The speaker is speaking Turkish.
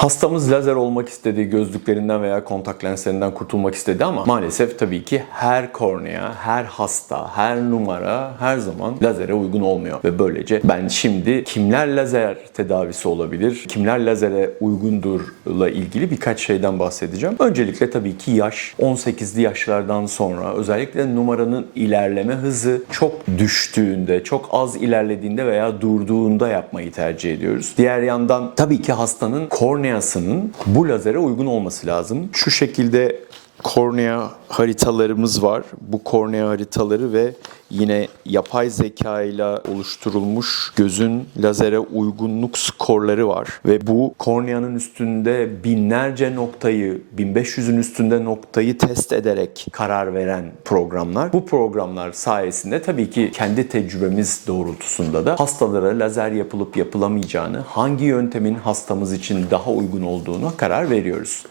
Hastamız lazer olmak istedi, gözlüklerinden veya kontak lenslerinden kurtulmak istedi ama maalesef tabii ki her kornea, her hasta, her numara her zaman lazere uygun olmuyor. Ve böylece ben şimdi kimler lazer tedavisi olabilir, kimler lazere uygundurla ilgili birkaç şeyden bahsedeceğim. Öncelikle tabii ki yaş, 18'li yaşlardan sonra özellikle numaranın ilerleme hızı çok düştüğünde, çok az ilerlediğinde veya durduğunda yapmayı tercih ediyoruz. Diğer yandan tabii ki hastanın korneasının bu lazere uygun olması lazım. Şu şekilde kornea haritalarımız var. Bu kornea haritaları ve yine yapay zeka ile oluşturulmuş gözün lazere uygunluk skorları var. Ve bu korneanın üstünde binlerce noktayı, 1500'ün üstünde noktayı test ederek karar veren programlar. Bu programlar sayesinde tabii ki kendi tecrübemiz doğrultusunda da hastalara lazer yapılıp yapılamayacağını, hangi yöntemin hastamız için daha uygun olduğunu karar veriyoruz.